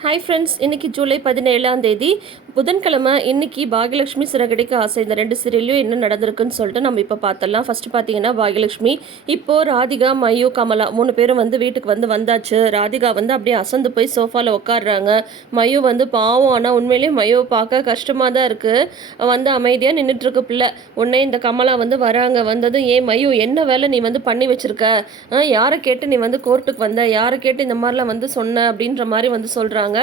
Hi friends இன்னைக்கு ஜூலை பதினேழாம் தேதி புதன்கிழமை இன்னைக்கு பாகியலட்சுமி சிறகடிக்க ஆசை. இந்த ரெண்டு சீரியல்லையும் என்ன நடந்திருக்குன்னு சொல்லிட்டு நம்ம இப்போ பார்த்தலாம் ஃபஸ்ட்டு பார்த்தீங்கன்னா பாகியலட்சுமி. இப்போ ராதிகா மையோ கமலா மூணு பேரும் வந்து வீட்டுக்கு வந்து வந்தாச்சு. ராதிகா வந்து அப்படியே அசந்து போய் சோஃபாவில் உட்காடுறாங்க மயு வந்து பாவம். ஆனால் உண்மையிலேயே மையோ பார்க்க கஷ்டமாக தான் இருக்குது வந்து அமைதியாக நின்றுட்டுருக்கு பிள்ளை. உடனே இந்த கமலா வந்து வராங்க. வந்ததும் ஏன் மையோ என்ன வேலை நீ வந்து பண்ணி வச்சுருக்க? யாரை கேட்டு நீ வந்து கோர்ட்டுக்கு வந்த? யாரை கேட்டு இந்த மாதிரிலாம் வந்து சொன்ன? அப்படின்ற மாதிரி வந்து சொல்கிறாங்க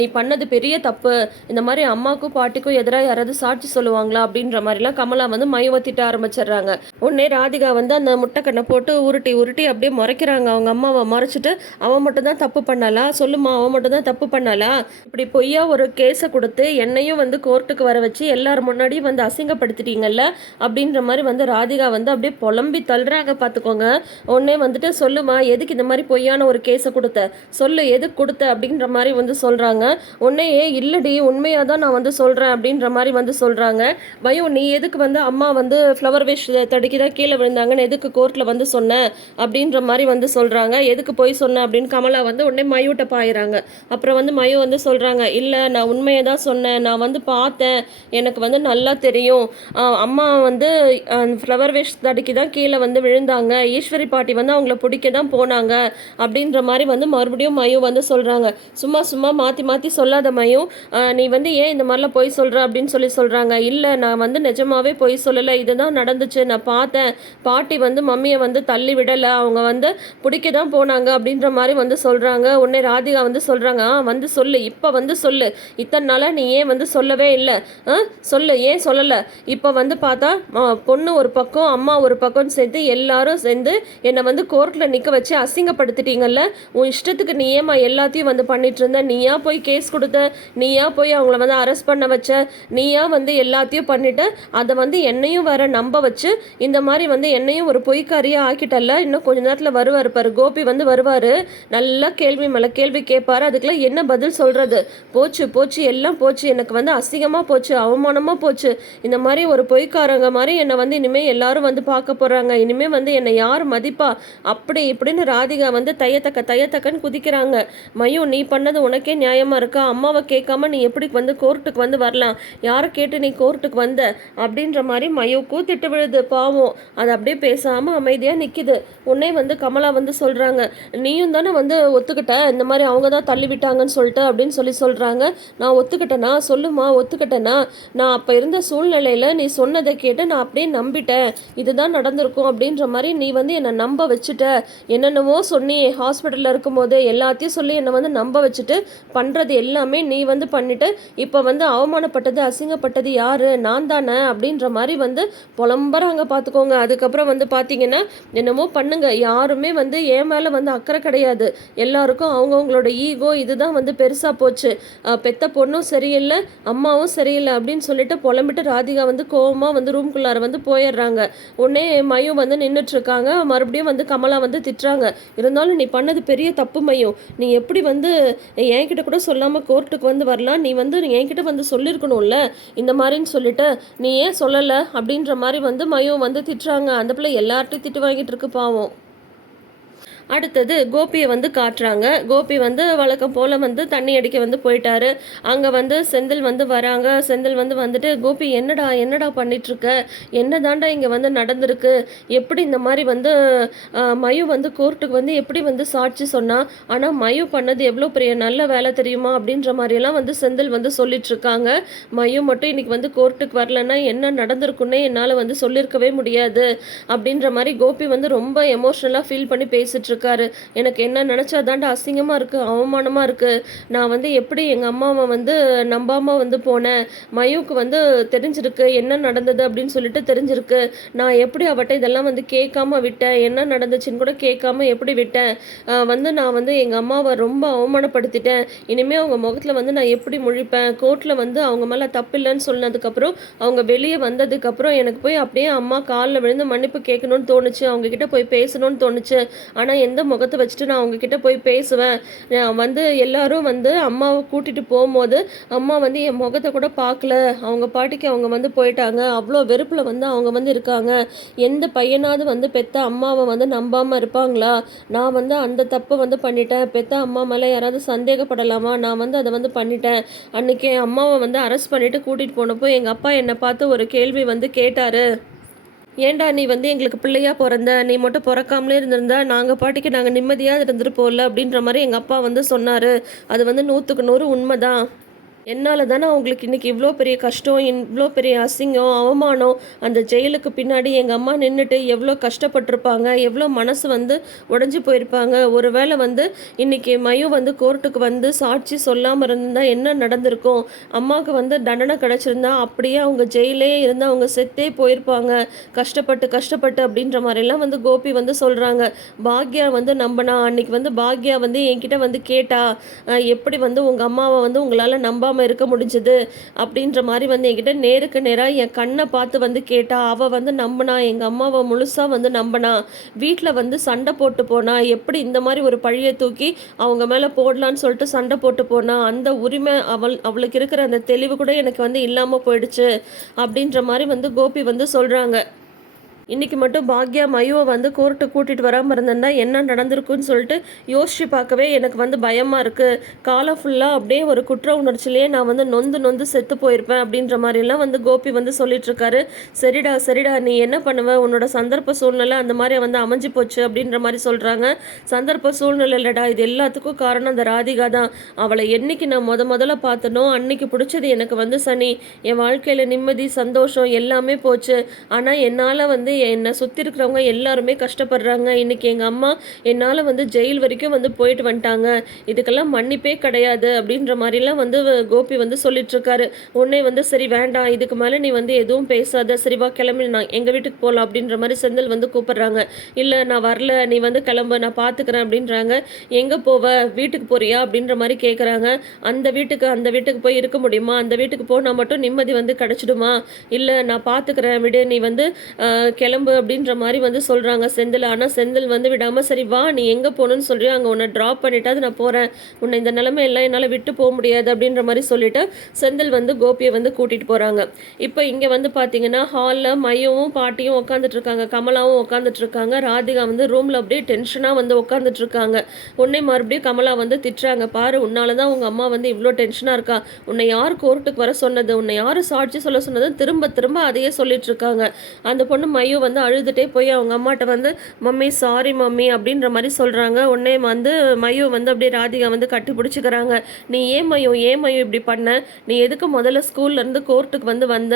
நீ பண்ணது பெரிய தப்பு. இந்த மாதிரி அம்மாக்கும் பாட்டிக்கும் எதிராக யாராவது சாட்சி சொல்லுவாங்களா அப்படின்ற மாதிரிலாம் கமலா வந்து மயுவை திட்ட ஆரம்பிச்சிடுறாங்க. உடனே ராதிகா வந்து அந்த முட்டைக்கண்ணை போட்டு உருட்டி உருட்டி அப்படியே முறைக்கிறாங்க. அவங்க அம்மாவை முறைச்சிட்டு அவன் மட்டும் தான் தப்பு பண்ணாளா? சொல்லுமா அவன் மட்டும் தான் தப்பு பண்ணாளா? இப்படி பொய்யா ஒரு கேஸை கொடுத்து என்னையும் வந்து கோர்ட்டுக்கு வர வச்சு எல்லார் முன்னாடியும் வந்து அசிங்கப்படுத்திட்டீங்கல்ல? அப்படின்ற மாதிரி வந்து ராதிகா வந்து அப்படியே புலம்பி தள்ளுறாங்க பார்த்துக்கோங்க உடனே வந்துட்டு சொல்லுமா எதுக்கு இந்த மாதிரி பொய்யான ஒரு கேஸை கொடுத்த? சொல்லு எதுக்கு கொடுத்த? அப்படின்ற மாதிரி வந்து சொல்கிறாங்க உடனே இல்லடி உண்மையாக தான் நான் வந்து சொல்கிறேன் அப்படின்ற மாதிரி வந்து சொல்கிறாங்க வயோ நீ எதுக்கு வந்து அம்மா வந்து ஃப்ளவர் வேஷ் தடுக்கி தான் கீழே விழுந்தாங்கன்னு எதுக்கு கோர்ட்டில் வந்து சொன்ன அப்படின்ற மாதிரி வந்து சொல்கிறாங்க எதுக்கு போய் சொன்ன அப்படின்னு கமலா வந்து உடனே மயூட்ட பாயிறாங்க. அப்புறம் வந்து மயு வந்து சொல்கிறாங்க இல்லை நான் உண்மையை தான் சொன்னேன். நான் வந்து பார்த்தேன். எனக்கு வந்து நல்லா தெரியும். அம்மா வந்து ஃப்ளவர் வேஷ் தடுக்கி தான் கீழே வந்து விழுந்தாங்க. ஈஸ்வரி பாட்டி வந்து அவங்கள பிடிக்க தான் போனாங்க. அப்படின்ற மாதிரி வந்து மறுபடியும் மயோ வந்து சொல்கிறாங்க சும்மா சும்மா மாற்றி மாற்றி சொல்லாத மயோ. நீ வந்து ஏன் இந்த மாதிரிலாம் பொய் சொல்கிற அப்படின்னு சொல்லி சொல்கிறாங்க இல்லை நான் வந்து நிஜமாவே பொய் சொல்லலை. இதுதான் நடந்துச்சு. நான் பார்த்தேன். பாட்டி வந்து மம்மியை வந்து தள்ளி விடலை. அவங்க வந்து பிடிக்க தான் போனாங்க அப்படின்ற மாதிரி வந்து சொல்கிறாங்க உடனே ராதிகா வந்து சொல்கிறாங்க ஆ வந்து சொல்லு. இப்போ வந்து சொல்லு. இத்தனை நாளாக நீ ஏன் வந்து சொல்லவே இல்லை? ஆ சொல்லு. ஏன் சொல்லலை? இப்போ வந்து பார்த்தா பொண்ணு ஒரு பக்கம் அம்மா ஒரு பக்கம் சேர்த்து எல்லாரும் சேர்ந்து என்னை வந்து கோர்ட்டில் நிற்க வச்சு அசிங்கப்படுத்திட்டீங்கல்ல? உன் இஷ்டத்துக்கு நீ ஏமா எல்லாத்தையும் வந்து பண்ணிட்டு இருந்த? நீயா போய் கேஸ் கொடுத்த? நீயா போய் அவங்கள தான் அரெஸ்ட் பண்ண வச்ச நீயா வந்து எல்லாத்தையும் பண்ணிட்ட அதை வந்து என்னையும் வேற நம்ப வச்சு இந்த மாதிரி வந்து என்னையும் ஒரு பொய்க்காரியா ஆக்கிட்டல்ல? இன்னும் கொஞ்ச நேரத்தில் வருவார் பாரு. கோபி வந்து வருவார். நல்லா கேள்வி மேலே கேள்வி கேட்பாரு அதுக்கெல்லாம் என்ன பதில் சொல்கிறது போச்சு போச்சு எல்லாம் போச்சு. எனக்கு வந்து அசிங்கமாக போச்சு அவமானமாக போச்சு. இந்த மாதிரி ஒரு பொய்க்காரங்க மாதிரி என்னை வந்து இனிமேல் எல்லாரும் வந்து பார்க்க போகிறாங்க இனிமேல் வந்து என்னை யார் மதிப்பா? அப்படி இப்படின்னு ராதிகா வந்து தையத்தக்க தையத்தக்கன்னு குதிக்கிறாங்க. மயு நீ பண்ணது உனக்கே நியாயமாக இருக்கா? அம்மாவை கேட்காம நீ எப்படி வந்து கோர்ட்டுக்கு வந்து வரலாம். யாரை கேட்டு நீ கோர்ட்டுக்கு வந்த? அப்படின்ற மாதிரி மயோக்கும் திட்டு விழுது. பாவம். அது அப்படியே பேசாமல் அமைதியாக நிற்கிது உடனே வந்து கமலா வந்து சொல்கிறாங்க நீயும் தானே வந்து ஒத்துக்கிட்ட? இந்த மாதிரி அவங்க தான் தள்ளி விட்டாங்கன்னு சொல்லிட்டு அப்படின்னு சொல்லி சொல்கிறாங்க நான் ஒத்துக்கிட்டேனா? சொல்லுமா ஒத்துக்கிட்டேனா? நான் அப்போ இருந்த சூழ்நிலையில் நீ சொன்னதை கேட்டு நான் அப்படியே நம்பிட்டேன். இதுதான் நடந்திருக்கும் அப்படின்ற மாதிரி நீ வந்து என்னை நம்ப வச்சுட்ட. என்னென்னவோ சொன்னி ஹாஸ்பிட்டலில் இருக்கும்போது எல்லாத்தையும் சொல்லி என்னை வந்து நம்ப வச்சுட்டு பண்ணுறது எல்லாமே நீ வந்து பண்ணிட்டு இப்போ வந்து அவமானப்பட்டது அசிங்கப்பட்டது யார்? நான் தானே? அப்படின்ற மாதிரி வந்து புலம்புறாங்க பார்த்துக்கோங்க அதுக்கப்புறம் வந்து பார்த்தீங்கன்னா என்னமோ பண்ணுங்க. யாருமே வந்து என் மேலே வந்து அக்கறை கிடையாது. எல்லாருக்கும் அவங்கவுங்களோட ஈகோ இதுதான் வந்து பெருசாக போச்சு. பெத்த பொண்ணும் சரியில்லை அம்மாவும் சரியில்லை அப்படின்னு சொல்லிட்டு புலம்பிட்டு ராதிகா வந்து கோவமாக வந்து ரூம்குள்ளார வந்து போயிடுறாங்க. உடனே மயு வந்து நின்றுட்டுருக்காங்க மறுபடியும் வந்து கமலா வந்து திட்டுறாங்க. இருந்தாலும் நீ பண்ணது பெரிய தப்பு மையம் நீ எப்படி வந்து என்கிட்ட கூட சொல்லாமல் கோர்ட்டுக்கு வந்து வரலாம். நீ வந்து என்கிட்ட வந்து சொல்லியிருக்கணும்ல இந்த மாதிரின்னு சொல்லிட்டு நீ ஏன் சொல்லலை? அப்படின்ற மாதிரி வந்து மயம் வந்து திட்டுறாங்க. அந்த பிள்ளை எல்லார்ட்டையும் திட்டு வாங்கிட்டு இருக்கு பாவம். அடுத்தது கோபியை வந்து காட்டுறாங்க. கோபி வந்து வழக்கம் போல் வந்து தண்ணி அடிக்க வந்து போயிட்டாரு. அங்கே வந்து செந்தில் வந்து வராங்க. செந்தில் வந்து வந்துட்டு கோபி என்னடா என்னடா பண்ணிட்டுருக்க? என்ன தாண்டா இங்கே வந்து நடந்திருக்கு? எப்படி இந்த மாதிரி வந்து மயு வந்து கோர்ட்டுக்கு வந்து எப்படி வந்து சாட்சி சொன்னால் ஆனால் மயு பண்ணது எவ்வளோ பெரிய நல்ல வேலை தெரியுமா? அப்படின்ற மாதிரியெல்லாம் வந்து செந்தில் வந்து சொல்லிட்டுருக்காங்க. மயு மட்டும் இன்றைக்கி வந்து கோர்ட்டுக்கு வரலன்னா என்ன நடந்திருக்குன்னே என்னால் வந்து சொல்லியிருக்கவே முடியாது. அப்படின்ற மாதிரி கோபி வந்து ரொம்ப எமோஷ்னலாக ஃபீல் பண்ணி பேசிட்டு இருக்காரு. எனக்கு என்ன நினச்சா தாண்டா அசிங்கமாக இருக்குது அவமானமாக இருக்குது நான் வந்து எப்படி எங்கள் அம்மாவை வந்து நம்பாமல் வந்து போனேன்? மயூக்கு வந்து தெரிஞ்சிருக்கு என்ன நடந்தது அப்படின்னு சொல்லிட்டு தெரிஞ்சிருக்கு. நான் எப்படி அவட்ட இதெல்லாம் வந்து கேட்காம விட்டேன்? என்ன நடந்துச்சுன்னு கூட கேட்காம எப்படி விட்டேன்? வந்து நான் வந்து எங்கள் அம்மாவை ரொம்ப அவமானப்படுத்திட்டேன். இனிமேல் அவங்க முகத்தில் வந்து நான் எப்படி முழிப்பேன்? கோர்ட்டில் வந்து அவங்க மேலே தப்பில்லைன்னு சொன்னதுக்கப்புறம் அவங்க வெளியே வந்ததுக்கப்புறம் எனக்கு போய் அப்படியே அம்மா காலில் விழுந்து மன்னிப்பு கேட்கணும்னு தோணுச்சு. அவங்க கிட்ட போய் பேசணும்னு தோணுச்சு. ஆனால் எந்த முகத்தை வச்சுட்டு நான் அவங்கக்கிட்ட போய் பேசுவேன். நான் வந்து எல்லாரும் வந்து அம்மாவை கூட்டிகிட்டு போகும்போது அம்மா வந்து என் முகத்தை கூட பார்க்கல. அவங்க பாட்டிக்கு அவங்க வந்து போயிட்டாங்க. அவ்வளோ வெறுப்பில் வந்து அவங்க வந்து இருக்காங்க. எந்த பையனாவது வந்து பெத்த அம்மாவை வந்து நம்பாமல் இருப்பாங்களா? நான் வந்து அந்த தப்பை வந்து பண்ணிட்டேன். பெத்த அம்மா மேலே யாராவது சந்தேகப்படலாமா? நான் வந்து அதை வந்து பண்ணிட்டேன். அன்றைக்கி என் அம்மாவை வந்து அரெஸ்ட் பண்ணிவிட்டு கூட்டிகிட்டு போனப்போ எங்கள் அப்பா என்னை பார்த்து ஒரு கேள்வி வந்து கேட்டார். ஏன்டா நீ வந்து எங்களுக்கு பிள்ளையா பிறந்த? நீ மட்டும் பிறக்காமலே இருந்திருந்தா நாங்கள் பாட்டிக்கு நாங்கள் நிம்மதியாக இருந்துட்டு போகல அப்படின்ற மாதிரி எங்கள் அப்பா வந்து சொன்னார். அது வந்து நூற்றுக்கு நூறு உண்மை தான் என்னால் தானே அவங்களுக்கு இன்றைக்கி இவ்வளோ பெரிய கஷ்டம் இவ்வளோ பெரிய அசிங்கம் அவமானம். அந்த ஜெயிலுக்கு பின்னாடி எங்கள் அம்மா நின்றுட்டு எவ்வளோ கஷ்டப்பட்டிருப்பாங்க எவ்வளோ மனசு வந்து உடஞ்சி போயிருப்பாங்க. ஒருவேளை வந்து இன்றைக்கி மயு வந்து கோர்ட்டுக்கு வந்து சாட்சி சொல்லாமல் இருந்தால் என்ன நடந்திருக்கும்? அம்மாவுக்கு வந்து தண்டனை கிடச்சிருந்தா அப்படியே அவங்க ஜெயிலே இருந்து அவங்க செத்தே போயிருப்பாங்க. கஷ்டப்பட்டு கஷ்டப்பட்டு அப்படின்ற மாதிரிலாம் வந்து கோபி வந்து சொல்கிறாங்க பாக்யா வந்து நம்பினா? அன்னைக்கு வந்து பாக்யா வந்து என்கிட்ட வந்து கேட்டா எப்படி வந்து உங்கள் அம்மாவை வந்து உங்களால் நம்பாமல் இருக்க முடிஞ்சது அப்படின்ற மாதிரி வந்து என்கிட்ட நேருக்கு நேராக என் கண்ணை பார்த்து வந்து கேட்டா அவள் வந்து நம்பினா எங்கள் அம்மாவை முழுசாக வந்து நம்பினா வீட்டில் வந்து சண்டை போட்டு போனா எப்படி இந்த மாதிரி ஒரு பழியை தூக்கி அவங்க மேலே போடலான்னு சொல்லிட்டு சண்டை போட்டு போனா அந்த உரிமை அவள் அவளுக்கு இருக்கிற அந்த தெளிவு கூட எனக்கு வந்து இல்லாமல் போயிடுச்சு அப்படின்ற மாதிரி வந்து கோபி வந்து சொல்கிறாங்க இன்னைக்கு மட்டும் பாக்யா மயுவை வந்து கோர்ட்டு கூட்டிகிட்டு வராமல் இருந்திருந்தா என்ன நடந்திருக்குன்னு சொல்லிட்டு யோசிச்சு பார்க்கவே எனக்கு வந்து பயமாக இருக்குது காலம் ஃபுல்லாக அப்படியே ஒரு குற்ற உணர்ச்சியிலேயே நான் வந்து நொந்து நொந்து செத்து போயிருப்பேன் அப்படின்ற மாதிரிலாம் வந்து கோபி வந்து சொல்லிட்டு இருக்காரு. சரிடா சரிடா நீ என்ன பண்ணுவ? உன்னோட சந்தர்ப்ப சூழ்நிலை அந்த மாதிரி வந்து அமைஞ்சு போச்சு அப்படின்ற மாதிரி சொல்கிறாங்க சந்தர்ப்ப சூழ்நிலை இல்லடா இது எல்லாத்துக்கும் காரணம் அந்த ராதிகா தான். அவளை என்னைக்கு நான் முத முதல்ல பார்த்தனோ அன்னைக்கு பிடிச்சது எனக்கு வந்து சனி. என் வாழ்க்கையில் நிம்மதி சந்தோஷம் எல்லாமே போச்சு. ஆனால் என்னால் வந்து என்னை சுற்றி இருக்கிறவங்க எல்லாருமே கஷ்டப்படுறாங்க. இன்னைக்கு எங்கள் அம்மா என்னால் வந்து ஜெயில் வரைக்கும் வந்து போயிட்டு வந்துட்டாங்க. இதுக்கெல்லாம் மன்னிப்பே கிடையாது அப்படின்ற மாதிரிலாம் வந்து கோபி வந்து சொல்லிட்டுருக்காரு உன்னே உடனே வந்து சரி வேண்டாம் இதுக்கு மேலே நீ வந்து எதுவும் பேசாத. சரிவா கிளம்பி நான் எங்கள் வீட்டுக்கு போகலாம் அப்படின்ற மாதிரி செந்தில் வந்து கூப்பிட்றாங்க. இல்லை நான் வரல நீ வந்து கிளம்பு நான் பார்த்துக்கிறேன் அப்படின்றாங்க. எங்கே போவ? வீட்டுக்கு போறியா? அப்படின்ற மாதிரி கேட்குறாங்க அந்த வீட்டுக்கு அந்த வீட்டுக்கு போய் இருக்க முடியுமா? அந்த வீட்டுக்கு போனால் மட்டும் நிம்மதி வந்து கிடச்சிடுமா? இல்லை நான் பார்த்துக்கிறேன் விடு நீ வந்து கிளம்பு அப்படின்ற மாதிரி வந்து சொல்கிறாங்க செந்தில் ஆனால் செந்தில் வந்து விடாமல் சரி வா நீ எங்கே போகணுன்னு சொல்றியோ அங்கே உன்னை ட்ராப் பண்ணிட்டாது நான் போகிறேன் உன்னை இந்த நிலைமை எல்லாம் என்னால் விட்டு போக முடியாது அப்படின்ற மாதிரி சொல்லிட்டு செந்தில் வந்து கோபியை வந்து கூட்டிகிட்டு போகிறாங்க இப்போ இங்கே வந்து பார்த்தீங்கன்னா ஹாலில் மையவும் பாட்டியும் உட்காந்துட்ருக்காங்க கமலாவும் உட்காந்துட்ருக்காங்க ராதிகா வந்து ரூமில் அப்படியே டென்ஷனாக வந்து உட்காந்துட்ருக்காங்க உன்னை மறுபடியும் கமலா வந்து திட்டுறாங்க. பாரு உன்னால தான் உங்கள் அம்மா வந்து இவ்வளோ டென்ஷனாக இருக்கா? உன்னை யார் கோர்ட்டுக்கு வர சொன்னது? உன்னை யார் சாட்சி சொல்ல சொன்னது? திரும்ப திரும்ப அதையே சொல்லிட்டு இருக்காங்க. அந்த பொண்ணு மையம் வந்து அழுதுகிட்டே போய் அவங்க அம்மாட்ட வந்து மம்மி சாரி மம்மி அப்படின்ற மாதிரி சொல்கிறாங்க உடனே வந்து மயு வந்து அப்படியே ராதிகா வந்து கட்டி பிடிச்சிக்கிறாங்க. நீ ஏன் மயு? ஏன் மயு இப்படி பண்ண? நீ எதுக்கு முதல்ல ஸ்கூல்லேருந்து கோர்ட்டுக்கு வந்து வந்த?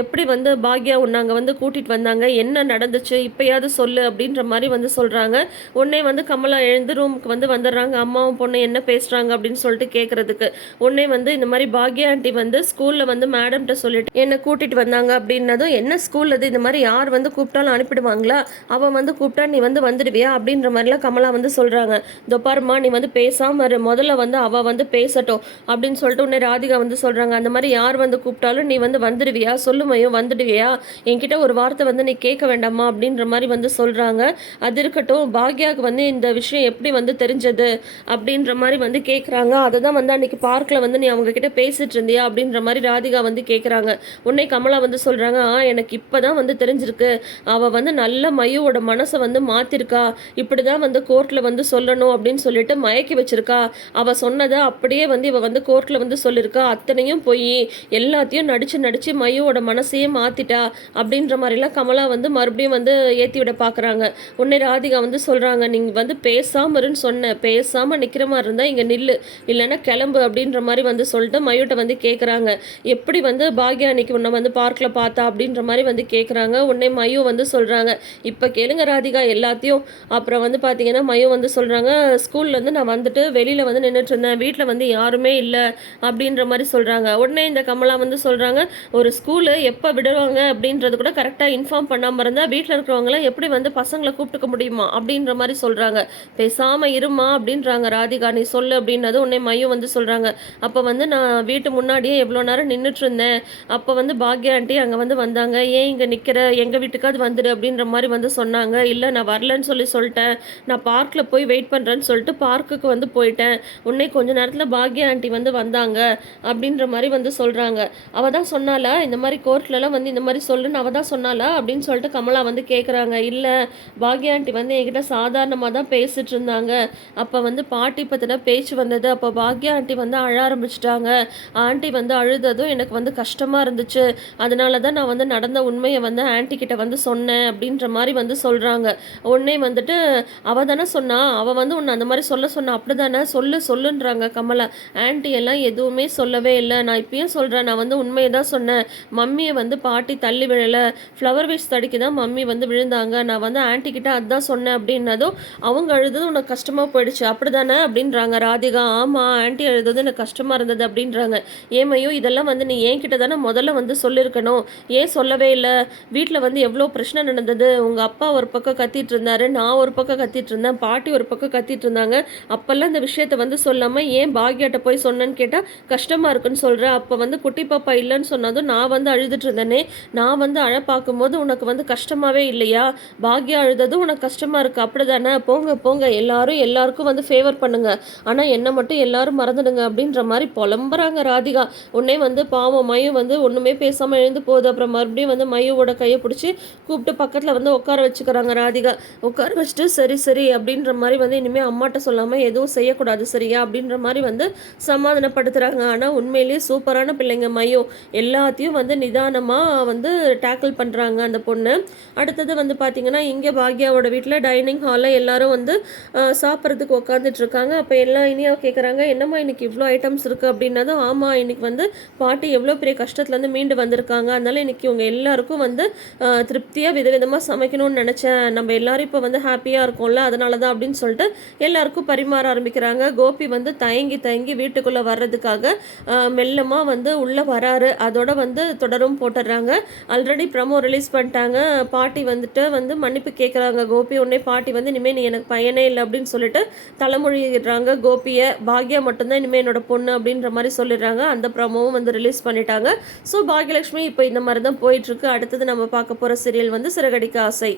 எப்படி வந்து பாக்யா உன்னாங்க வந்து கூட்டிகிட்டு வந்தாங்க? என்ன நடந்துச்சு? இப்போயாவது சொல்லு அப்படின்ற மாதிரி வந்து சொல்கிறாங்க உடனே வந்து கமலா எழுந்து ரூமுக்கு வந்து வந்துடுறாங்க. அம்மாவும் பொண்ணு என்ன பேசுகிறாங்க அப்படின்னு சொல்லிட்டு கேட்குறதுக்கு உடனே வந்து இந்த மாதிரி பாக்யா ஆண்டி வந்து ஸ்கூலில் வந்து மேடம்கிட்ட சொல்லிட்டு என்னை கூட்டிகிட்டு வந்தாங்க அப்படின்னதும் என்ன ஸ்கூல் அது இந்த மாதிரி யார் வந்து கூப்பிட்டாலும் அனுப்பிடுவாங்களா? அவன் வந்து கூப்பிட்டா நீ வந்து வந்துடுவியா? அப்படின்ற மாதிரிலாம் கமலா வந்து சொல்கிறாங்க இதோ நீ வந்து பேசாம இரு. முதல்ல வந்து அவள் வந்து பேசட்டும். அப்படின்னு சொல்லிட்டு உடனே ராதிகா வந்து சொல்கிறாங்க அந்த மாதிரி யார் வந்து கூப்பிட்டாலும் நீ வந்து வந்துடுவியா? சொல்லுமையும் வந்துடுவியா? என்கிட்ட ஒரு வார்த்தை வந்து நீ கேட்க வேண்டாமா? அப்படின்ற மாதிரி வந்து சொல்கிறாங்க அது இருக்கட்டும். பாக்யாவுக்கு வந்து இந்த விஷயம் எப்படி வந்து தெரிஞ்சது? அப்படின்ற மாதிரி வந்து கேட்குறாங்க அதை தான் வந்து அன்னைக்கு பார்க்கில் வந்து நீ அவங்க கிட்ட பேசிட்டு இருந்தியா? அப்படின்ற மாதிரி ராதிகா வந்து கேட்குறாங்க உன்னை கமலா வந்து சொல்கிறாங்க ஆ எனக்கு இப்போ தான் வந்து தெரிஞ்சிருக்கு. அவள் வந்து நல்ல மையோட மனசை வந்து மாற்றிருக்கா இப்படி தான் வந்து கோர்ட்டில் வந்து சொல்லணும் அப்படின்னு சொல்லிட்டு மயக்கி வச்சிருக்கா. அவள் சொன்னதை அப்படியே வந்து இவள் வந்து கோர்ட்டில் வந்து சொல்லியிருக்கா அத்தனையும் போய் எல்லாத்தையும் நடித்து நடித்து மையோட மனசையே மாற்றிட்டா அப்படின்ற மாதிரிலாம் கமலா வந்து மறுபடியும் வந்து ஏற்றி விட பார்க்குறாங்க உன்னை ராதிகா வந்து சொல்கிறாங்க நீங்கள் வந்து பேசாமல் இருன்னு சொன்னேன் பேசாமல் நிற்கிற மாதிரி இருந்தால் இங்கே நில்லு. இல்லைன்னா கிளம்பு அப்படின்ற மாதிரி வந்து சொல்லிட்டு மயூட்ட வந்து கேட்குறாங்க எப்படி வந்து பாக்யா அன்னைக்கு உன்னை வந்து பார்க்கில் பார்த்தா அப்படின்ற மாதிரி வந்து கேட்குறாங்க உன்னை உடனே மயு வந்து சொல்கிறாங்க இப்போ கேளுங்க ராதிகா எல்லாத்தையும். அப்புறம் வந்து பார்த்தீங்கன்னா மயு வந்து சொல்கிறாங்க ஸ்கூல்லேருந்து நான் வந்துட்டு வெளியில் வந்து நின்றுட்டு இருந்தேன். வீட்டில் வந்து யாருமே இல்லை. அப்படின்ற மாதிரி சொல்கிறாங்க உடனே இந்த கமலா வந்து சொல்கிறாங்க ஒரு ஸ்கூலு எப்போ விடுவாங்க? அப்படின்றது கூட கரெக்டாக இன்ஃபார்ம் பண்ணாமல் இருந்தால் வீட்டில் இருக்கிறவங்களாம் எப்படி வந்து பசங்களை கூப்பிட்டுக்க முடியுமா? அப்படின்ற மாதிரி சொல்கிறாங்க பேசாமல் இருமா அப்படின்றாங்க ராதிகா. நீ சொல்லு அப்படின்னது உடனே மையம் வந்து சொல்கிறாங்க அப்போ வந்து நான் வீட்டு முன்னாடியே எவ்வளோ நேரம் நின்றுட்டு இருந்தேன். அப்போ வந்து பாக்யா ஆண்டி அங்கே வந்து வந்தாங்க. ஏன் இங்கே நிற்கிற எங்கள் எங்கள் வீட்டுக்காவது வந்துடு அப்படின்ற மாதிரி வந்து சொன்னாங்க. இல்லை நான் வரலன்னு சொல்லி சொல்லிட்டேன். நான் பார்க்கில் போய் வெயிட் பண்ணுறேன்னு சொல்லிட்டு பார்க்குக்கு வந்து போயிட்டேன். உன்னை கொஞ்ச நேரத்தில் பாக்யா ஆண்டி வந்து வந்தாங்க அப்படின்ற மாதிரி வந்து சொல்கிறாங்க அவள் தான் சொன்னாலா இந்த மாதிரி கோர்ட்லலாம் வந்து இந்த மாதிரி சொல்லுன்னு அவள் தான் சொன்னாலா அப்படின்னு சொல்லிட்டு கமலா வந்து கேட்குறாங்க இல்லை பாக்யா ஆண்டி வந்து என்கிட்ட சாதாரணமாக தான் பேசிட்டு இருந்தாங்க. அப்போ வந்து பாட்டி பற்றின பேச்சு வந்தது. அப்போ பாக்யா ஆண்டி வந்து அழ ஆரம்பிச்சிட்டாங்க. ஆண்டி வந்து அழுததும் எனக்கு வந்து கஷ்டமாக இருந்துச்சு. அதனால தான் நான் வந்து நடந்த உண்மையை வந்து ஆண்டி கிட்ட வந்து சொன்னேன் அப்படின்ற மாதிரி வந்து சொல்கிறாங்க உடனே வந்துட்டு அவள் தானே சொன்னா அவள் வந்து உன்னை அந்த மாதிரி சொல்ல சொன்னா அப்படி தானே சொல்லு சொல்லுன்றாங்க கமலா. ஆண்டி எல்லாம் எதுவுமே சொல்லவே இல்லை. நான் இப்பயும் சொல்கிறேன் நான் வந்து உண்மையை தான் சொன்னேன். மம்மியை வந்து பாட்டி தள்ளி விழலை. ஃப்ளவர் வேஸ்ட் தடிக்கு தான் மம்மி வந்து விழுந்தாங்க. நான் வந்து ஆண்டி கிட்ட அதான் சொன்னேன் அப்படின்னதும் அவங்க அழுதது உனக்கு கஷ்டமாக போயிடுச்சு. அப்படி தானே அப்படின்றாங்க ராதிகா. ஆமாம் ஆண்டி அழுதது எனக்கு கஷ்டமாக இருந்தது அப்படின்றாங்க. ஏமையோ இதெல்லாம் வந்து நீ என்கிட்ட தானே முதல்ல வந்து சொல்லியிருக்கணும். ஏன் சொல்லவே இல்லை? வீட்டில் வந்து வந்து எவ்வளோ பிரச்சனை நடந்தது உங்கள் அப்பா ஒரு பக்கம் கத்திட்டு இருந்தாரு நான் ஒரு பக்கம் கத்திட்டு இருந்தேன் பாட்டி ஒரு பக்கம் கத்திட்டு இருந்தாங்க. அப்போல்லாம் இந்த விஷயத்த வந்து சொல்லாமல் ஏன் பாக்யாட்ட போய் சொன்னேன்னு கேட்டால் கஷ்டமாக இருக்குன்னு சொல்கிறேன் அப்போ வந்து குட்டி பாப்பா இல்லைன்னு சொன்னதும் நான் வந்து அழுதுட்டு இருந்தேனே. நான் வந்து அழ பார்க்கும்போது உனக்கு வந்து கஷ்டமாகவே இல்லையா? பாக்யா அழுததும் உனக்கு கஷ்டமாக இருக்குது அப்படி தானே போங்க போங்க எல்லாரும் எல்லாருக்கும் வந்து ஃபேவர் பண்ணுங்க. ஆனால் என்னை மட்டும் எல்லாரும் மறந்துடுங்க அப்படின்ற மாதிரி புலம்புறாங்க ராதிகா. உடனே வந்து பாவம் மயு வந்து ஒன்றுமே பேசாமல் எழுந்து போகுது. அப்புறம் மறுபடியும் வந்து மயுவோட கையை பிடிச்சி கூப்பிட்டு பக்கத்தில் வந்து உட்கார வச்சுக்கிறாங்க ராதிகா. உட்கார வச்சுட்டு சரி சரி அப்படின்ற மாதிரி வந்து இனிமேல் அம்மாட்ட சொல்லாமல் எதுவும் செய்யக்கூடாது சரியா? அப்படின்ற மாதிரி வந்து சமாதானப்படுத்துகிறாங்க ஆனால் உண்மையிலேயே சூப்பரான பிள்ளைங்க மையோ. எல்லாத்தையும் வந்து நிதானமாக வந்து டேக்கிள் பண்ணுறாங்க அந்த பொண்ணு. அடுத்தது வந்து பார்த்திங்கன்னா இங்கே பாக்யாவோட வீட்டில் டைனிங் ஹாலில் எல்லாரும் வந்து சாப்பிட்றதுக்கு உட்காந்துட்ருக்காங்க அப்போ எல்லாம் இனியாக கேட்குறாங்க என்னம்மா இன்னைக்கு இவ்வளோ ஐட்டம்ஸ் இருக்குது அப்படின்னதும் ஆமாம் இன்னைக்கு வந்து பாட்டி எவ்வளோ பெரிய கஷ்டத்துலேருந்து மீண்டு வந்திருக்காங்க. அதனால் இன்னைக்கு இவங்க எல்லாருக்கும் வந்து திருப்தியாக விதவிதமாக சமைக்கணும்னு நினச்சேன் நம்ம எல்லாரும் இப்போ வந்து ஹாப்பியாக இருக்கோம்ல அதனால தான் அப்படின்னு சொல்லிட்டு எல்லாருக்கும் பரிமாற ஆரம்பிக்கிறாங்க. கோபி வந்து தயங்கி தயங்கி வீட்டுக்குள்ளே வர்றதுக்காக மெல்லமாக வந்து உள்ளே வராரு. அதோட வந்து தொடரும் போட்டுடுறாங்க. ஆல்ரெடி ப்ரமோ ரிலீஸ் பண்ணிட்டாங்க. பாட்டி வந்துட்டு வந்து மன்னிப்பு கேட்குறாங்க கோபி உடனே பாட்டி வந்து இனிமேல் நீ எனக்கு பையனே இல்லை அப்படின்னு சொல்லிட்டு தலைமொழிடுறாங்க கோபியை பாக்யா மட்டும்தான் இனிமேல் என்னோட பொண்ணு அப்படின்ற மாதிரி சொல்லிடுறாங்க. அந்த ப்ரமோவும் வந்து ரிலீஸ் பண்ணிட்டாங்க. ஸோ பாக்யலட்சுமி இப்போ இந்த மாதிரி தான் போயிட்டுருக்கு. அடுத்தது நம்ம பார்க்க போகிற சீரியல் வந்து சிறகடிக்க ஆசை.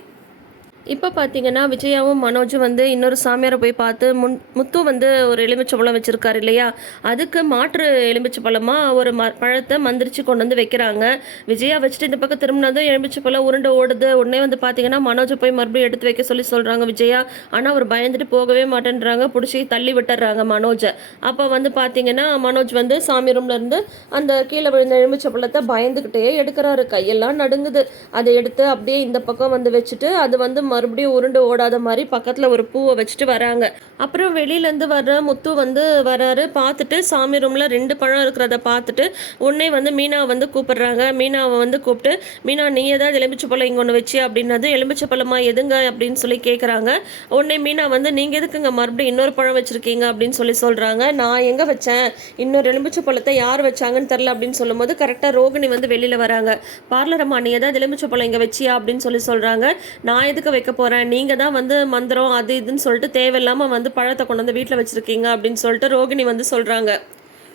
இப்போ பார்த்தீங்கன்னா விஜயாவும் மனோஜும் வந்து இன்னொரு சாமியாரை போய் பார்த்து முன் முத்து வந்து ஒரு எலுமிச்சம்பழம் வச்சுருக்காரு இல்லையா? அதுக்கு மாற்று எலுமிச்சம்பழமாக ஒரு ம பழத்தை மந்திரிச்சு கொண்டு வந்து வைக்கிறாங்க. விஜயா வச்சுட்டு இந்த பக்கம் திரும்பினதும் எலுமிச்சம்பழம் உருண்டை ஓடுது. உடனே வந்து பார்த்தீங்கன்னா மனோஜை போய் மறுபடியும் எடுத்து வைக்க சொல்லி சொல்கிறாங்க விஜயா. ஆனால் அவர் பயந்துட்டு போகவே மாட்டேன்றாங்க. பிடிச்சி தள்ளி விட்டுறாங்க மனோஜை. அப்போ வந்து பார்த்தீங்கன்னா மனோஜ் வந்து சாமி ரூம்லேருந்து அந்த கீழே விழுந்த எலுமிச்சம்பழத்தை பயந்துக்கிட்டே எடுக்கிறாரு. கையெல்லாம் நடுங்குது. அதை எடுத்து அப்படியே இந்த பக்கம் வந்து வச்சுட்டு அது வந்து மறுபடியும் உருண்டு ஓடாத மாதிரி பக்கத்தில் ஒரு பூவை வச்சுட்டு வராங்க. அப்புறம் வெளியிலேருந்து வர்ற முத்து வந்து வராரு. பார்த்துட்டு சாமி ரூமில் ரெண்டு பழம் இருக்கிறத பார்த்துட்டு உடனே வந்து மீனா வந்து கூப்பிடுறாங்க. மீனாவை வந்து கூப்பிட்டு மீனா நீ ஏதாவது எலுமிச்சை பழம் இங்கே ஒன்று வச்சு அப்படின்னது எலுமிச்சை பழமா எதுங்க? அப்படின்னு சொல்லி கேட்குறாங்க உடனே மீனா வந்து நீங்கள் எதுக்குங்க மறுபடியும் இன்னொரு பழம் வச்சுருக்கீங்க? அப்படின்னு சொல்லி சொல்கிறாங்க நான் எங்கே வச்சேன்? இன்னொரு எலுமிச்சை பழத்தை யார் வச்சாங்கன்னு தெரில அப்படின்னு சொல்லும்போது கரெக்டாக ரோகிணி வந்து வெளியில் வராங்க. பார்லர் அம்மா நீ ஏதாவது எலுமிச்சை பழம் இங்கே வச்சியா? அப்படின்னு சொல்லி சொல்கிறாங்க நான் எதுக்கு வைக்க போகிறேன் நீங்கள் தான் வந்து மந்திரம் அது இதுன்னு சொல்லிட்டு தேவையில்லாமல் வந்து பழத்தை கொண்டு வந்து வீட்டில் வச்சுருக்கீங்க அப்படின்னு சொல்லிட்டு ரோகிணி வந்து சொல்கிறாங்க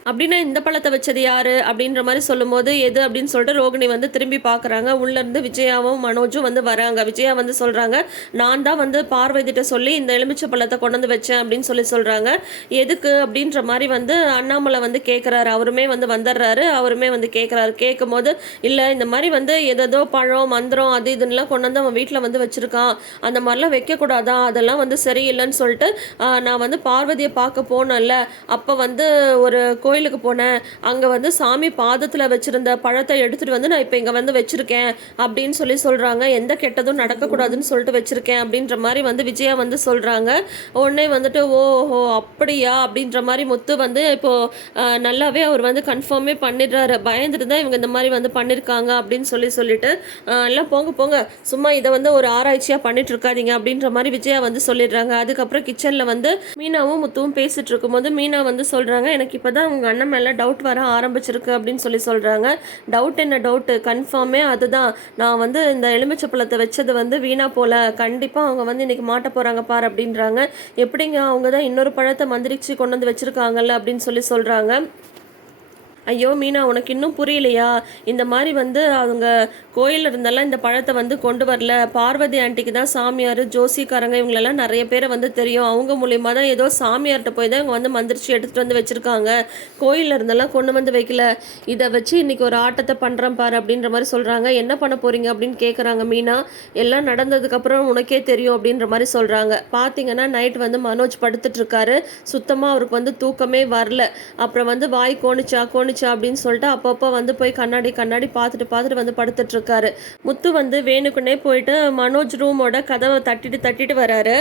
அப்படின்னா இந்த பழத்தை வச்சது யாரு? அப்படின்ற மாதிரி சொல்லும்போது எது அப்படின்னு சொல்லிட்டு ரோகிணி வந்து திரும்பி பார்க்குறாங்க. உள்ளேருந்து விஜயாவும் மனோஜும் வந்து வராங்க. விஜயா வந்து சொல்கிறாங்க நான் தான் வந்து பார்வதிட்ட சொல்லி இந்த எலுமிச்சை பழத்தை கொண்டு வந்து வச்சேன் அப்படின்னு சொல்லி சொல்கிறாங்க எதுக்கு அப்படின்ற மாதிரி வந்து அண்ணாமலை வந்து கேட்குறாரு அவருமே வந்து வந்துடுறாரு. அவருமே வந்து கேட்குறாரு கேட்கும் போது இல்லை இந்த மாதிரி வந்து எதோ பழம் மந்திரம் அது இதுன்னெலாம் கொண்டு வந்து அவன் வீட்டில் வந்து வச்சுருக்கான். அந்த மாதிரிலாம் வைக்கக்கூடாதா? அதெல்லாம் வந்து சரியில்லைன்னு சொல்லிட்டு நான் வந்து பார்வதியை பார்க்க போனேன்ல. அப்போ வந்து ஒரு கோயிலுக்கு போனேன். அங்கே வந்து சாமி பாதத்தில் வச்சுருந்த பழத்தை எடுத்துகிட்டு வந்து நான் இப்போ இங்கே வந்து வச்சுருக்கேன் அப்படின்னு சொல்லி சொல்கிறாங்க எந்த கெட்டதும் நடக்கக்கூடாதுன்னு சொல்லிட்டு வச்சுருக்கேன் அப்படின்ற மாதிரி வந்து விஜயா வந்து சொல்கிறாங்க உடனே வந்துட்டு ஓஹோ அப்படியா? அப்படின்ற மாதிரி முத்து வந்து இப்போது நல்லாவே அவர் வந்து கன்ஃபார்மே பண்ணிடுறாரு. பயந்துட்டு தான் இவங்க இந்த மாதிரி வந்து பண்ணியிருக்காங்க அப்படின்னு சொல்லி சொல்லிட்டு எல்லாம் போங்க போங்க. சும்மா இதை வந்து ஒரு ஆராய்ச்சியாக பண்ணிட்டு இருக்காதீங்க. அப்படின்ற மாதிரி விஜயா வந்து சொல்லிடுறாங்க. அதுக்கப்புறம் கிச்சனில் வந்து மீனாவும் முத்துவும் பேசிட்டு இருக்கும்போது மீனா வந்து சொல்கிறாங்க எனக்கு இப்போ தான் உங்கள் அண்ணன் மேலே டவுட் வர ஆரம்பிச்சிருக்கு அப்படின்னு சொல்லி சொல்கிறாங்க டவுட் என்ன டவுட்டு கன்ஃபார்மே அதுதான். நான் வந்து இந்த எலுமிச்சை பழத்தை வச்சது வந்து வீணாக போல. கண்டிப்பாக அவங்க வந்து இன்றைக்கி மாட்ட போகிறாங்க பார் அப்படின்றாங்க. எப்படிங்க அவங்க தான் இன்னொரு பழத்தை மந்திரிச்சு கொண்டு வந்து வச்சுருக்காங்கல்ல அப்படின்னு சொல்லி சொல்கிறாங்க ஐயோ மீனா உனக்கு இன்னும் புரியலையா? இந்த மாதிரி வந்து அவங்க கோயிலில் இருந்தெல்லாம் இந்த பழத்தை வந்து கொண்டு வரல. பார்வதி ஆண்டிக்கு தான் சாமியார் ஜோசிக்காரங்க இவங்களெல்லாம் நிறைய பேரை வந்து தெரியும். அவங்க மூலியமாக தான் ஏதோ சாமியார்கிட்ட போய் தான் இவங்க வந்து மந்திரிச்சு எடுத்துகிட்டு வந்து வச்சுருக்காங்க. கோயிலில் இருந்தெல்லாம் கொண்டு வந்து வைக்கல. இதை வச்சு இன்றைக்கி ஒரு ஆட்டத்தை பண்ணுறேன் பாரு அப்படின்ற மாதிரி சொல்கிறாங்க என்ன பண்ண போகிறீங்க அப்படின்னு கேட்குறாங்க மீனா. எல்லாம் நடந்ததுக்கப்புறம் உனக்கே தெரியும் அப்படின்ற மாதிரி சொல்கிறாங்க பார்த்தீங்கன்னா நைட் வந்து மனோஜ் படுத்துட்டு இருக்காரு. சுத்தமாக அவருக்கு வந்து தூக்கமே வரல. அப்புறம் வந்து வாய் கோணிச்சா கோணிச்சா அப்படின்னு சொல்லிட்டு அப்பப்போ வந்து போய் கண்ணாடி கண்ணாடி பார்த்துட்டு பார்த்துட்டு வந்து படுத்துட்டு இருக்காரு. முத்து வந்து வேணுக்குன்னே போயிட்டு மனோஜ் ரூமோட கதவை தட்டிட்டு தட்டிட்டு வராரு.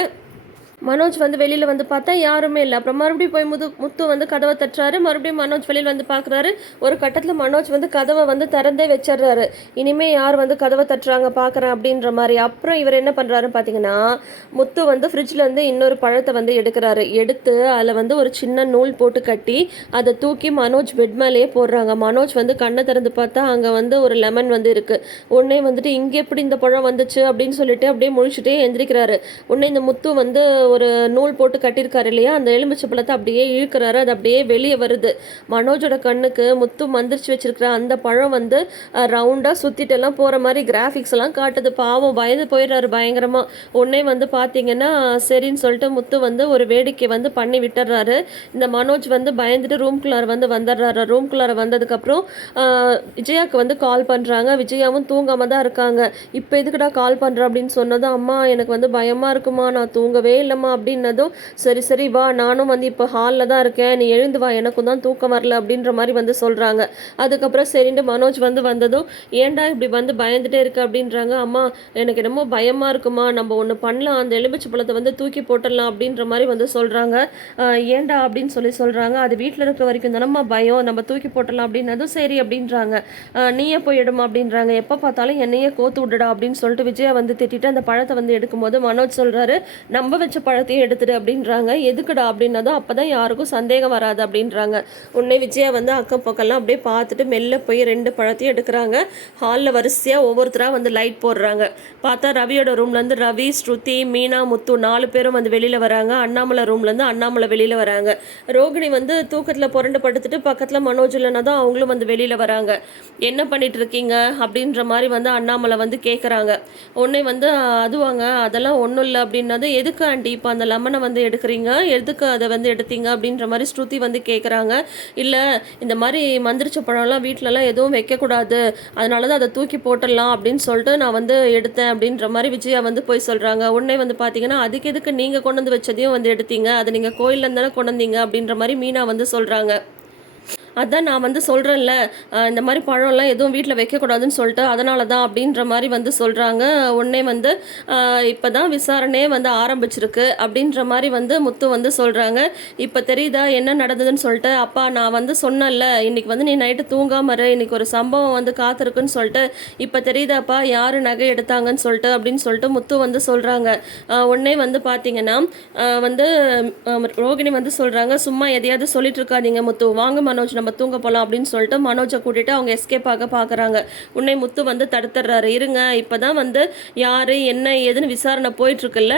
மனோஜ் வந்து வெளியில் வந்து பார்த்தா யாருமே இல்லை. அப்புறம் மறுபடியும் போய் முது முத்து வந்து கதவை தட்டுறாரு. மறுபடியும் மனோஜ் வெளியில் வந்து பார்க்குறாரு. ஒரு கட்டத்தில் மனோஜ் வந்து கதவை வந்து திறந்தே வச்சிடுறாரு. இனிமேல் யார் வந்து கதவை தட்டுறாங்க பார்க்குறேன் அப்படின்ற மாதிரி. அப்புறம் இவர் என்ன பண்ணுறாருன்னு பார்த்தீங்கன்னா முத்து வந்து ஃப்ரிட்ஜ்லேருந்து இன்னொரு பழத்தை வந்து எடுக்கிறாரு. எடுத்து அதில் வந்து ஒரு சின்ன நூல் போட்டு கட்டி அதை தூக்கி மனோஜ் பெட் மேலேயே போடுறாங்க. மனோஜ் வந்து கண்ணை திறந்து பார்த்தா அங்கே வந்து ஒரு லெமன் வந்து இருக்குது உடனே வந்துட்டு இங்கே எப்படி இந்த பழம் வந்துச்சு? அப்படின்னு சொல்லிட்டு அப்படியே முழிச்சுட்டே எந்திரிக்கிறாரு. உடனே இந்த முத்து வந்து ஒரு நூல் போட்டு கட்டியிருக்காரு இல்லையா? அந்த எலுமிச்சை பழத்தை அப்படியே இழுக்கிறாரு. அது அப்படியே வெளியே வருது. மனோஜோட கண்ணுக்கு முத்து மந்திரிச்சு வச்சிருக்கிற அந்த பழம் வந்து ரவுண்டாக சுற்றிட்டு எல்லாம் போகிற மாதிரி கிராஃபிக்ஸ் எல்லாம் காட்டுது. பாவம் பயந்து போயிடுறாரு பயங்கரமாக உடனே வந்து பார்த்தீங்கன்னா சரின்னு சொல்லிட்டு முத்து வந்து ஒரு வேடிக்கை வந்து பண்ணி விட்டுறாரு இந்த மனோஜ் வந்து பயந்துட்டு ரூம்குள்ளார வந்து வந்துடுறாரு. ரூம்குள்ளார வந்ததுக்கப்புறம் விஜயாவுக்கு வந்து கால் பண்ணுறாங்க விஜயாவும் தூங்காமல் தான் இருக்காங்க. இப்போ எதுக்குடா கால் பண்ணுறேன் அப்படின்னு சொன்னதும் அம்மா எனக்கு வந்து பயமாக இருக்குமா? நான் தூங்கவே இல்லை இல்லைம்மா அப்படின்னதும் சரி சரி வா நானும் வந்து இப்போ ஹாலில் தான் இருக்கேன். நீ எழுந்து வா எனக்கும் தான் தூக்கம் வரல அப்படின்ற மாதிரி வந்து சொல்கிறாங்க அதுக்கப்புறம் சரின்ட்டு மனோஜ் வந்து வந்ததும் ஏன்டா இப்படி வந்து பயந்துட்டே இருக்கு? அப்படின்றாங்க. அம்மா எனக்கு என்னமோ பயமாக இருக்குமா? நம்ம ஒன்று பண்ணலாம். அந்த எலுமிச்சை பழத்தை வந்து தூக்கி போட்டுடலாம் அப்படின்ற மாதிரி வந்து சொல்கிறாங்க ஏன்டா? அப்படின்னு சொல்லி சொல்கிறாங்க அது வீட்டில் இருக்கிற வரைக்கும் தானம்மா பயம். நம்ம தூக்கி போட்டலாம் அப்படின்னதும் சரி அப்படின்றாங்க. நீயே போய் எடுமா? அப்படின்றாங்க. எப்போ பார்த்தாலும் என்னையே கோத்து விடுடா அப்படின்னு சொல்லிட்டு விஜயா வந்து திட்டிட்டு அந்த பழத்தை வந்து எடுக்கும்போது மனோஜ் சொல்கிறாரு நம்ம வச்ச பழத்தையும் எடுத்துடு அப்படின்றாங்க. எதுக்குடா அப்படின்னதும் அப்போ தான் யாருக்கும் சந்தேகம் வராது அப்படின்றாங்க. உடனே விஜயா வந்து அக்கம் பக்கம்லாம் அப்படியே பார்த்துட்டு மெல்ல போய் ரெண்டு பழத்தையும் எடுக்கிறாங்க. ஹாலில் வரிசையாக ஒவ்வொருத்தராக வந்து லைட் போடுறாங்க. பார்த்தா ரவியோட ரூம்லேருந்து ரவி ஸ்ருதி மீனா முத்து நாலு பேரும் வந்து வெளியில் வராங்க. அண்ணாமலை ரூம்லேருந்து அண்ணாமலை வெளியில் வராங்க. ரோகிணி வந்து தூக்கத்தில் புரண்டு படுத்துட்டு பக்கத்தில் மனோஜ் இல்லைனா தான் அவங்களும் வந்து வெளியில் வராங்க. என்ன பண்ணிட்டு இருக்கீங்க அப்படின்ற மாதிரி வந்து அண்ணாமலை வந்து கேட்குறாங்க உடனே வந்து அதுவாங்க அதெல்லாம் ஒன்றும் இல்லை அப்படின்னது எதுக்கு ஆண்டி இப்போ அந்த லெமனை வந்து எடுக்கிறீங்க. எதுக்கு அதை வந்து எடுத்தீங்க அப்படின்ற மாதிரி ஸ்ருதி வந்து கேட்குறாங்க இல்லை இந்த மாதிரி மந்திரிச்ச பழம்லாம் வீட்டிலலாம் எதுவும் வைக்கக்கூடாது. அதனால தான் அதை தூக்கி போட்டுடலாம் அப்படின்னு சொல்லிட்டு நான் வந்து எடுத்தேன் அப்படின்ற மாதிரி விஜயா வந்து போய் சொல்கிறாங்க உடனே வந்து பார்த்தீங்கன்னா அதுக்கு எதுக்கு நீங்கள் கொண்டு வந்து வச்சதையும் வந்து எடுத்தீங்க. அதை நீங்கள் கோயில்ல தானே கொண்டு வந்தீங்க அப்படின்ற மாதிரி மீனா வந்து சொல்கிறாங்க அதான் நான் வந்து சொல்கிறேன்ல இந்த மாதிரி பழம்லாம் எதுவும் வீட்டில் வைக்கக்கூடாதுன்னு சொல்லிட்டு அதனால தான் அப்படின்ற மாதிரி வந்து சொல்கிறாங்க உடனே வந்து இப்போ தான் விசாரணையே வந்து ஆரம்பிச்சிருக்கு அப்படின்ற மாதிரி வந்து முத்து வந்து சொல்கிறாங்க இப்போ தெரியுதா என்ன நடந்ததுன்னு சொல்லிட்டு அப்பா நான் வந்து சொன்னேன்ல இன்னைக்கு வந்து நீ நைட்டு தூங்காம இரு இன்னைக்கு ஒரு சம்பவம் வந்து காத்திருக்குன்னு சொல்லிட்டு இப்போ தெரியுதாப்பா யார் நகை எடுத்தாங்கன்னு சொல்லிட்டு அப்படின்னு சொல்லிட்டு முத்து வந்து சொல்கிறாங்க உடனே வந்து பார்த்தீங்கன்னா வந்து ரோகிணி வந்து சொல்கிறாங்க சும்மா எதையாவது சொல்லிட்டு இருக்காதீங்க முத்து வாங்க மனோஜ் நம்ம தூங்க போகலாம் அப்படின்னு சொல்லிட்டு மனோஜை கூட்டிட்டு அவங்க எஸ்கேப் ஆக பார்க்குறாங்க உன்னை முத்து வந்து தடுத்துடுறாரு. இருங்க இப்போ தான் வந்து யார் என்ன ஏதுன்னு விசாரணை போயிட்டுருக்குல்ல.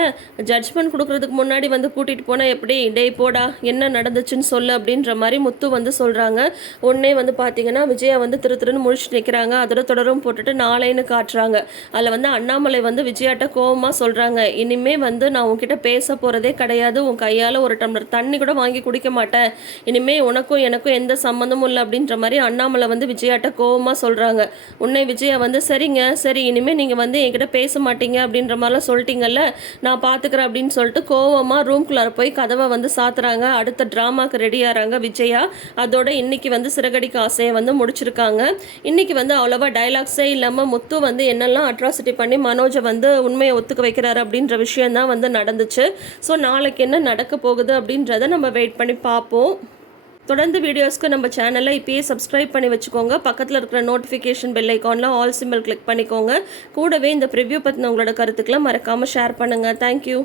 ஜட்ஜ்மெண்ட் கொடுக்குறதுக்கு முன்னாடி வந்து கூட்டிகிட்டு போனால் எப்படி? டேய் போடா என்ன நடந்துச்சுன்னு சொல்லு அப்படின்ற மாதிரி முத்து வந்து சொல்கிறாங்க உடனே வந்து பார்த்தீங்கன்னா விஜயா வந்து திரு திருன்னு முழிச்சு நிற்கிறாங்க அதோட தொடரும் போட்டுட்டு நாளைன்னு காட்டுறாங்க. அதில் வந்து அண்ணாமலை வந்து விஜயாட்ட கோபமாக சொல்கிறாங்க இனிமே வந்து நான் உன்கிட்ட பேச போகிறதே கிடையாது. உன் கையால் ஒரு டம்ளர் தண்ணி கூட வாங்கி குடிக்க மாட்டேன். இனிமே உனக்கும் எனக்கும் எந்த சம்மந்தமும் இல்லை அப்படின்ற மாதிரி அண்ணாமலை வந்து விஜயாட்ட கோவமாக சொல்கிறாங்க உன்னை விஜயா வந்து சரிங்க சரி இனிமேல் நீங்கள் வந்து என்கிட்ட பேச மாட்டீங்க அப்படின்ற மாதிரிலாம் சொல்லிட்டீங்கல்ல நான் பார்த்துக்கிறேன் அப்படின்னு சொல்லிட்டு கோவமாக ரூம்குள்ளார போய் கதவை வந்து சாத்துறாங்க. அடுத்த ட்ராமாக்கு ரெடி ஆகிறாங்க விஜயா. அதோட இன்னைக்கு வந்து சிறகடிக்கு ஆசையை வந்து முடிச்சிருக்காங்க. இன்னைக்கு வந்து அவ்வளோவா டைலாக்ஸே இல்லாமல் முத்து வந்து என்னெல்லாம் அட்ராசிட்டி பண்ணி மனோஜை வந்து உண்மையை ஒத்துக்க வைக்கிறாரு அப்படின்ற விஷயம் தான் வந்து நடந்துச்சு. ஸோ நாளைக்கு என்ன நடக்க போகுது அப்படின்றத நம்ம வெயிட் பண்ணி பார்ப்போம். தொடர்ந்து வீடியோஸ்க்கு நம்ம சேனலை இப்பயே சப்ஸ்கிரைப் பண்ணி வச்சுக்கோங்க. பக்கத்தில் இருக்கிற நோட்டிஃபிகேஷன் பெல் ஐக்கானில் ஆல் சிம்பிள் கிளிக் பண்ணிக்கோங்க. கூடவே இந்த ப்ரிவ்யூ பற்றின உங்களோட கருத்துக்களை மறக்காமல் ஷேர் பண்ணுங்கள் தேங்க்யூ